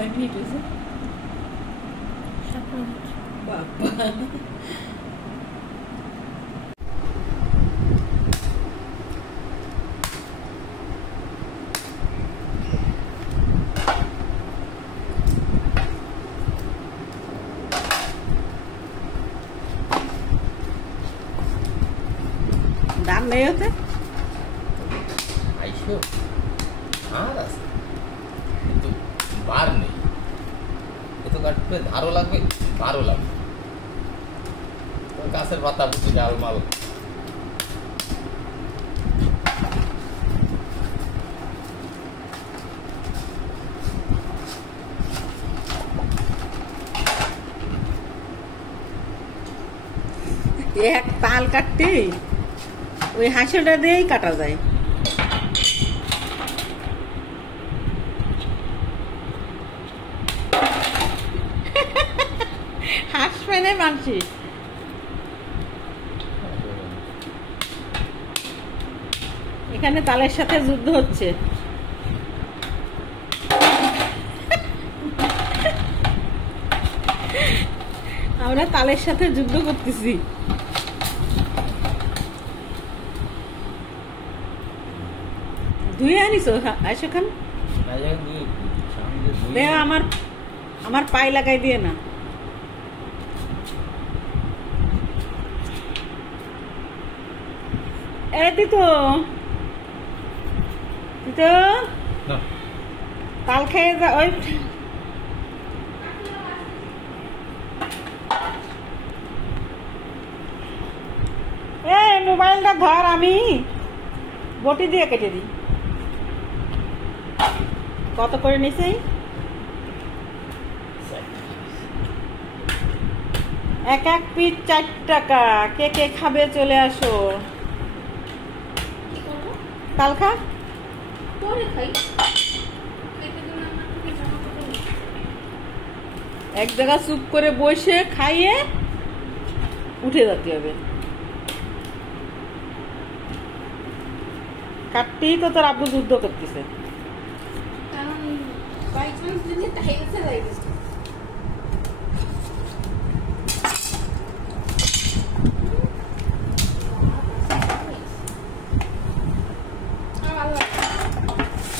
কয় মিনিট হয়েছে? 7 মিনিট। বাবা, দাম নেই হতে আইসো আর আছে কিন্তু বার নেই, এত কাটবে ধারও লাগবে, বারও লাগবে। ওই গাছের পাতা বুঝি ডাল মাল এক তাল কাটতে ওই হাঁসেলটা দিয়েই কাটা যায়। হাসবে না মানছি। এখানে তালের সাথে যুদ্ধ হচ্ছে। আমরা তালের সাথে যুদ্ধ করতেছি। ধুয়ে আনিস আইসখান দেখ, আমার পায়ে লাগাই দিয়ে না। এ দিতো তাল খেয়ে যা। ওই মোবাইলটা ধর, আমি বটি দিয়ে কেটে দিই। কত করে নিছে? 1 পিস 4 টাকা। কে কে খাবে চলে আসো। তাল খা এক জায়গা চুপ করে বসে খাইয়ে উঠে যেতে হবে। কাটতেই তো তোর আব্বু যুদ্ধ করতেছে।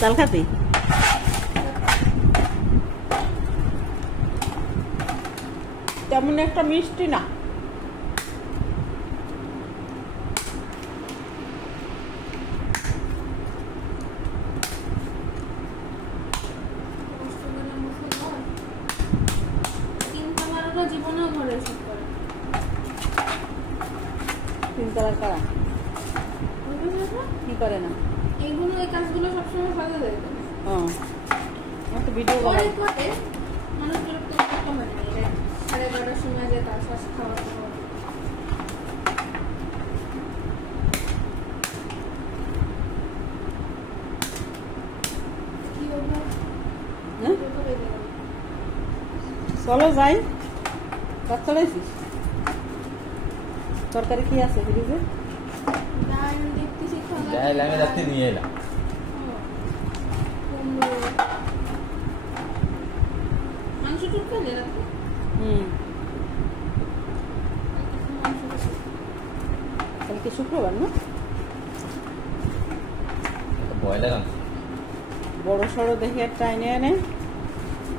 তাল খাতি তেমন একটা মিষ্টি না। জীবনেও ঘরে এসব করে। 3 তালাক করা কি করে না? এইগুলো এই কাজগুলো সবসময় সাজা দেয়। আমার তো ভিডিও করে করে মানুষ বিরক্ত কমে না। 11:30টার সময় যে তার শ্বাস খাওয়া কি হবে? চলো যাই। ভাত চড়াইছিস? তরকারি কি আছে ফ্রিজে? আমি রাত্রে নিয়ে এলাম। মাংস টুকতে রাত্রে? কালকে শুক্রবার না? ব্রয়লার বড় সড়ো দেখে একটা এনে এনে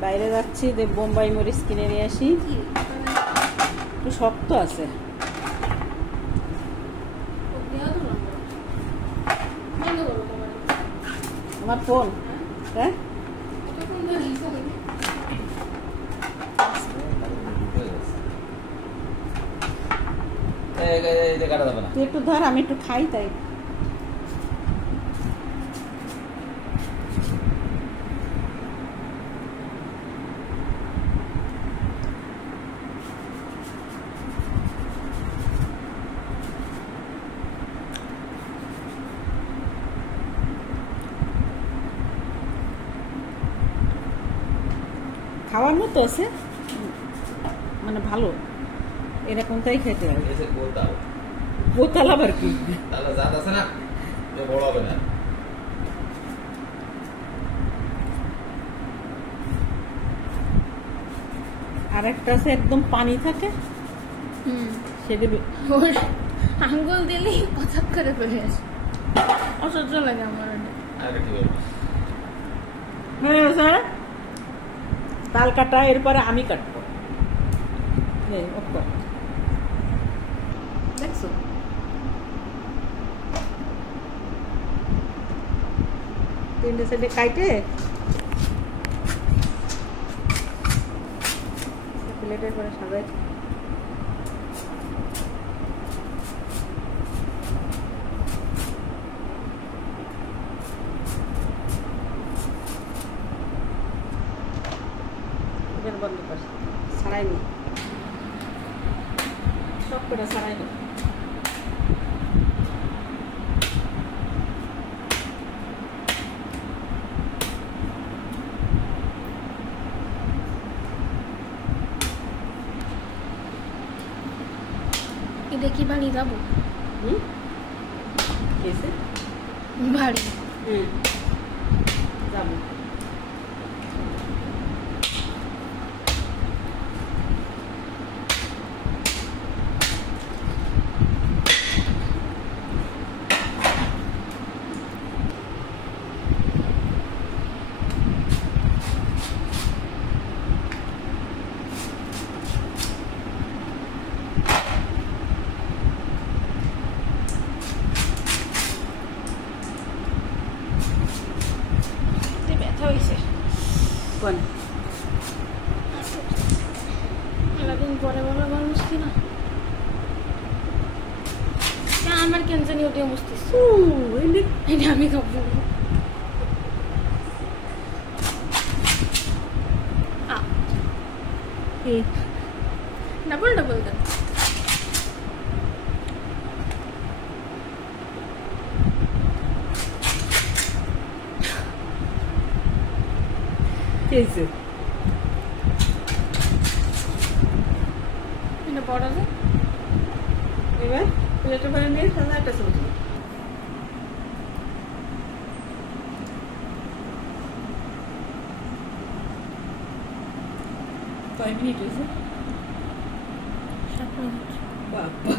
বাইরে যাচ্ছি, বোম্বাই মরিচ কিনে নিয়ে আসি। একটু শক্ত আছে। আমার ফোন হ্যাঁ তুই একটু ধর, আমি একটু খাই তাই। খাওয়ার মতো আছে, মানে ভালো, এরকমটাই খেতে হবে। বোতাল আবার কি? তাহলে জাত আছে না, বড় হবে না। আরেকটা আছে একদম পানি থাকে, সেটা ওর আঙ্গুল দিলেই পচাক করে ফেলে আসে, অসহ্য লাগে আমার ওটা। আর কি বলবো? হয়ে গেছে না? তাল কাটা, এরপরে আমি কাটবো। এই, off কর। দেখছো? তিনটে সাইডে কাইটে প্লেটের পরে সাজাই। বন্ধ কর, ছাড়াই নি সব করে, ছাড়াই নি। এটা কি বাড়ি যাবো? কেসে বাড়ি যাবো। ব্যথা হয়েছে কোন মেলাদিন পরে বলা মানুষ কিনা আমার কেন জানি ওটা মুস্তিস, এটা আমি খাবো। ডাবল ডাবল দেন। কেসে এটা বড় যে এবার প্লেটের পরে নিয়ে সাজা একটা সবজি। কয় মিনিট হয়েছে? 7 মিনিট। বাবা